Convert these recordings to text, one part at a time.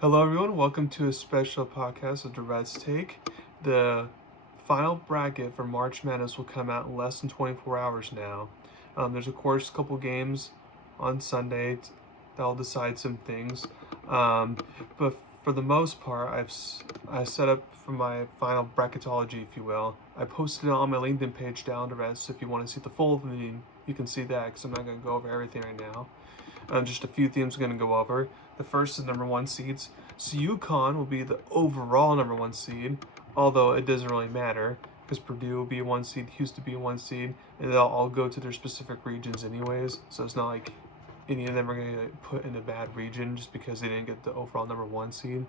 Hello, everyone. Welcome to a special podcast of Durrett's Take. The final bracket for March Madness will come out in less than 24 hours now. There's, of course, a couple games on Sunday that'll decide some things. But for the most part, I set up for my final bracketology, if you will. I posted it on my LinkedIn page down to Durrett, so if you want to see the full thing, you can see that because I'm not going to go over everything right now. Just a few themes I'm going to go over. The first is number one seeds. So UConn will be the overall number one seed, although it doesn't really matter because Purdue will be a one seed, Houston will be a one seed, and they'll all go to their specific regions anyways. So it's not like any of them are going to get put in a bad region just because they didn't get the overall number one seed.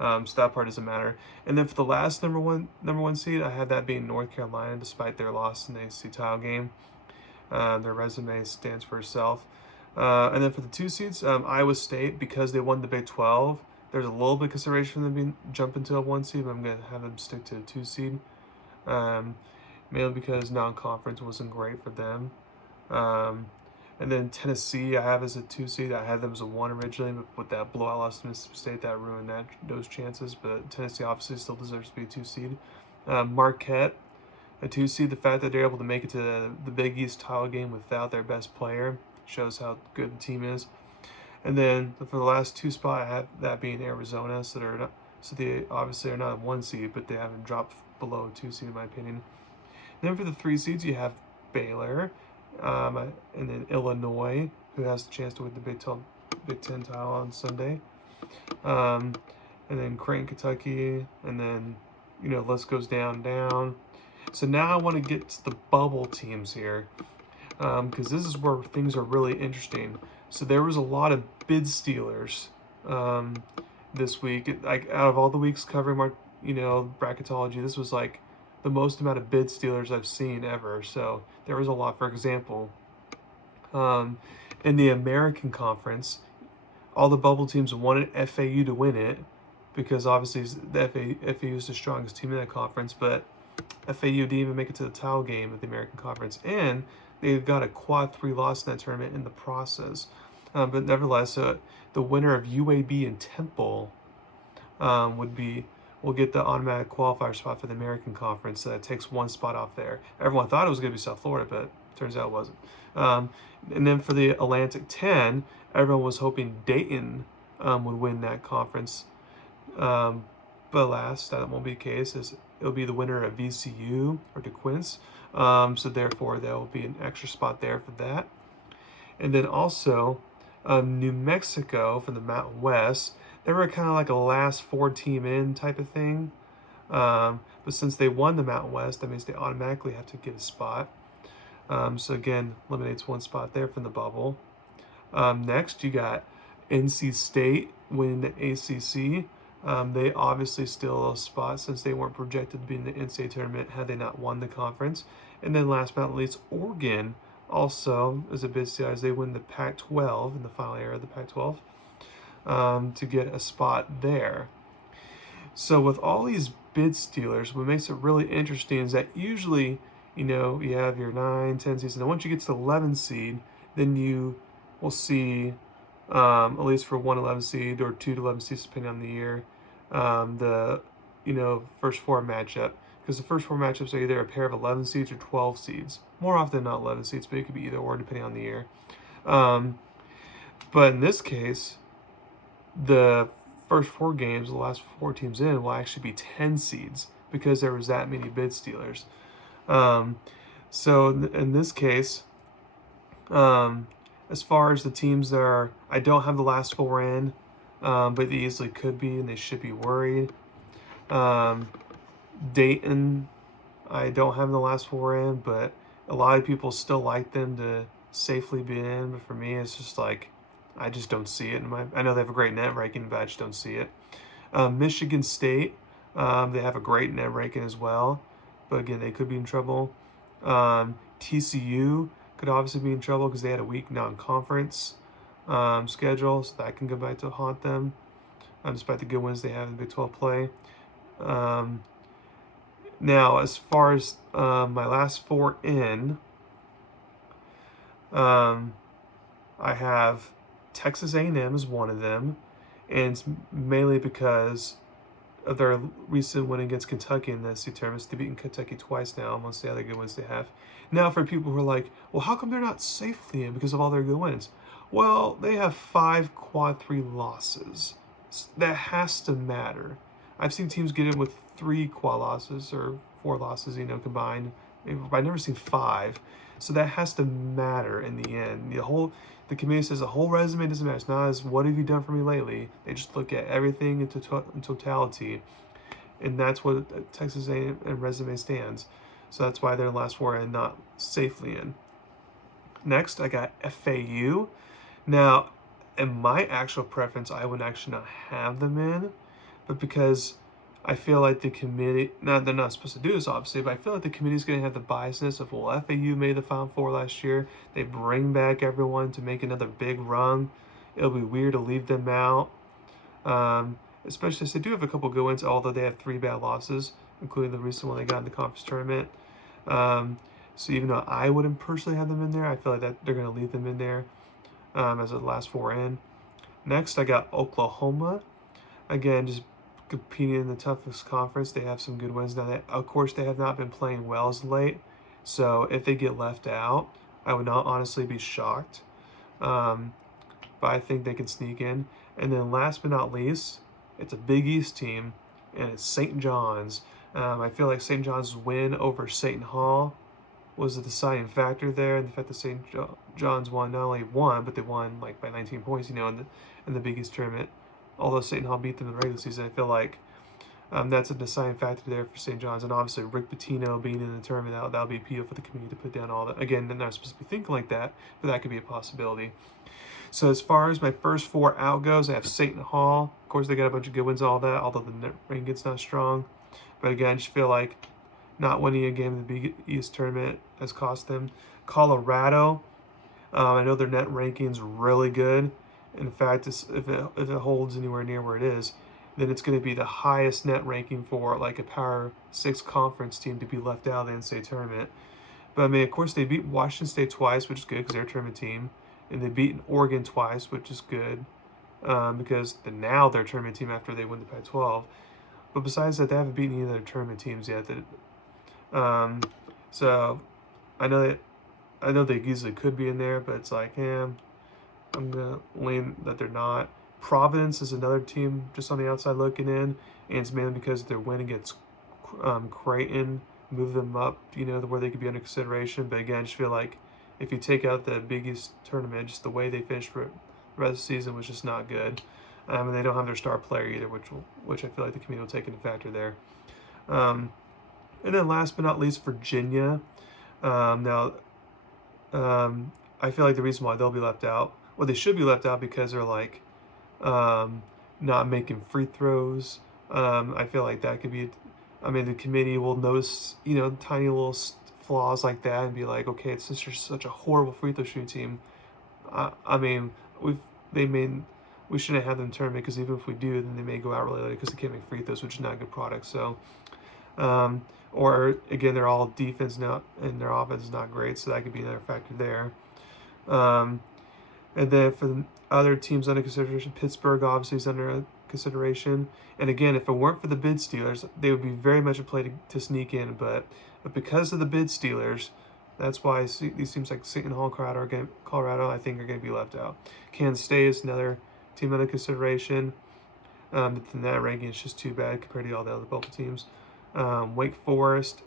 So that part doesn't matter. And then for the last number one seed, I had that being North Carolina, despite their loss in the ACC title game. Their resume stands for itself. And then for the two seeds, Iowa State, because they won the Big 12, there's a little bit of consideration for them being jump into a one seed, but I'm going to have them stick to a two seed. Mainly because non-conference wasn't great for them. And then Tennessee, I have as a two seed. I had them as a one originally, but with that blowout loss to Mississippi State, that ruined those chances. But Tennessee obviously still deserves to be a two seed. Marquette, a two seed. The fact that they're able to make it to the Big East title game without their best player shows how good the team is. And then for the last two spot, I have that being Arizona. So they obviously are not a one seed, but they haven't dropped below a two seed in my opinion. And then for the three seeds, you have Baylor, and then Illinois, who has the chance to win the Big Ten title on Sunday. And then Creighton, Kentucky, and then list goes down. So now I want to get to the bubble teams here, because this is where things are really interesting. So there was a lot of bid stealers this week. Like out of all the weeks covering my bracketology, this was like the most amount of bid stealers I've seen ever. So there was a lot. For example, in the American Conference, all the bubble teams wanted FAU to win it because obviously FAU is the strongest team in that conference, but FAU didn't even make it to the title game of the American Conference, and they got a quad 3 loss in that tournament in the process. But nevertheless, the winner of UAB and Temple will get the automatic qualifier spot for the American Conference. So that takes one spot off there. Everyone thought it was going to be South Florida, but turns out it wasn't. And then for the Atlantic 10, everyone was hoping Dayton would win that conference. But alas, that won't be the case, as it'll be the winner of VCU or DeQuince. So therefore, there will be an extra spot there for that. And then also, New Mexico from the Mountain West, they were kind of like a last 4 team in type of thing. But since they won the Mountain West, that means they automatically have to get a spot. So again, eliminates one spot there from the bubble. Next, you got NC State winning the ACC. They obviously still a spot since they weren't projected to be in the NCAA tournament had they not won the conference. And then last but not least, Oregon also is a bid stealer as they win the Pac-12 in the final era of the Pac-12 to get a spot there. So with all these bid stealers, what makes it really interesting is that usually, you have your 9, 10 seeds, and then once you get to the 11 seed, then you will see, at least for 1 11 seed or 2 to 11 seeds depending on the year, the first 4 matchup, because the first 4 matchups are either a pair of 11 seeds or 12 seeds. More often than not 11 seeds, but it could be either or depending on the year. But in this case, the first 4 games, the last 4 teams in, will actually be 10 seeds because there was that many bid stealers. So in this case, as far as the teams that are, I don't have the last 4 in, but they easily could be, and they should be worried. Dayton, I don't have the last 4 in, but a lot of people still like them to safely be in. But for me, it's just like, I just don't see it. I know they have a great net ranking, but I just don't see it. Michigan State, they have a great net ranking as well, but again, they could be in trouble. TCU could obviously be in trouble because they had a weak non-conference schedule, so that can go back to haunt them, despite the good wins they have in Big 12 play. Now, as far as my last 4 in, I have Texas A&M as one of them, and it's mainly because of their recent win against Kentucky in the SEC tournaments. They've beaten Kentucky twice now, amongst the other good wins they have. Now, for people who are like, well, how come they're not safely in because of all their good wins? Well, they have 5 quad 3 losses. That has to matter. I've seen teams get in with 3 quad losses or 4 losses, combined. I've never seen 5. So that has to matter in the end. The committee says the whole resume doesn't matter. It's not as what have you done for me lately. They just look at everything in totality, and that's what Texas A&M resume stands. So that's why they're in the last 4 and not safely in. Next, I got FAU. Now, in my actual preference, I would actually not have them in, but because I feel like the committee, they're not supposed to do this obviously, but I feel like the committee is going to have the biasness of, well, FAU made the Final Four last year. They bring back everyone to make another big run. It'll be weird to leave them out, especially since they do have a couple good wins, although they have 3 bad losses, including the recent one they got in the conference tournament. So even though I wouldn't personally have them in there, I feel like that they're going to leave them in there as the last 4 in. Next, I got Oklahoma. Again, just competing in the toughest conference. They have some good wins now. Of course, they have not been playing well as late, so if they get left out, I would not honestly be shocked. But I think they can sneak in. And then last but not least, it's a Big East team, and it's St. John's. I feel like St. John's win over Seton Hall was a deciding factor there, and the fact that St. John's won, not only won, but they won like by 19 points, in the Big East tournament. Although Seton Hall beat them in the regular season, I feel like that's a deciding factor there for St. John's. And obviously Rick Pitino being in the tournament, that'll be appeal for the community to put down all that. Again, they're not supposed to be thinking like that, but that could be a possibility. So as far as my first 4 out goes, I have Seton Hall. Of course, they got a bunch of good wins, all that, although the net ranking's not strong. But again, I just feel like not winning a game in the Big East tournament has cost them. Colorado, I know their net ranking's really good. In fact, if it holds anywhere near where it is, then it's going to be the highest net ranking for like a Power 6 conference team to be left out of the NCAA tournament. But I mean, of course, they beat Washington State twice, which is good because they're a tournament team. And they beat Oregon twice, which is good because now they're a tournament team after they win the Pac-12. But besides that, they haven't beaten any of their tournament teams yet. So I know they easily could be in there, but it's like, I'm going to lean that they're not. Providence is another team just on the outside looking in, and it's mainly because their win against Creighton moved them up, where they could be under consideration. But again, I just feel like if you take out the Big East tournament, just the way they finished the rest of the season was just not good. And they don't have their star player either, which I feel like the committee will take into factor there. And then last but not least, Virginia. I feel like the reason why they'll be left out, well, they should be left out because they're like not making free throws. I feel like that could be, the committee will notice, tiny little flaws like that and be like, okay, it's just such a horrible free throw shooting team. We shouldn't have them tournament because even if we do, then they may go out really late because they can't make free throws, which is not a good product. So, or again, they're all defense now and their offense is not great, so that could be another factor there. And then for the other teams under consideration, Pittsburgh obviously is under consideration. And again, if it weren't for the bid stealers, they would be very much a play to sneak in. But because of the bid stealers, that's why these teams like Seton Hall, Colorado, I think are going to be left out. Kansas State is another team under consideration. But the net ranking is just too bad compared to all the other local teams. Wake Forest,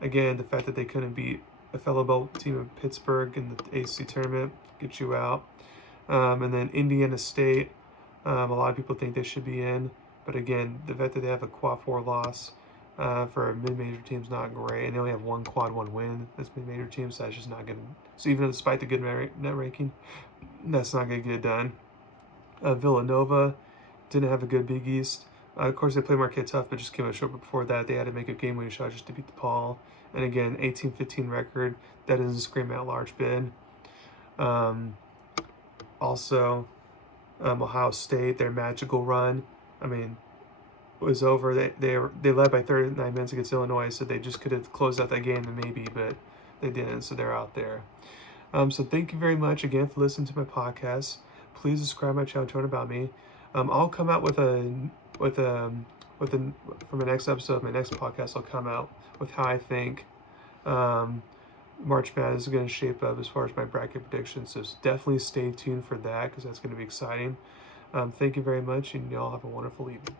again, the fact that they couldn't beat a fellow bowl team in Pittsburgh in the ACC tournament gets you out. And then Indiana State, a lot of people think they should be in. But again, the fact that they have a quad 4 loss for a mid-major team is not great. And they only have one quad 1 win as mid-major team, so that's just not good. So even despite the good net ranking, that's not going to get it done. Villanova didn't have a good Big East. Of course, they played Marquette tough, but just came out short. But before that, they had to make a game-winning shot just to beat DePaul. And again, 18-15 record. That doesn't scream out large bid. Also, Ohio State, their magical run, was over. They led by 39 minutes against Illinois, so they just could have closed out that game maybe, but they didn't, so they're out there. So thank you very much again for listening to my podcast. Please subscribe to my channel to learn about me. I'll come out with a for my next episode, my next podcast. I'll come out with how I think March Madness is going to shape up as far as my bracket predictions. So definitely stay tuned for that because that's going to be exciting. Thank you very much, and y'all have a wonderful evening.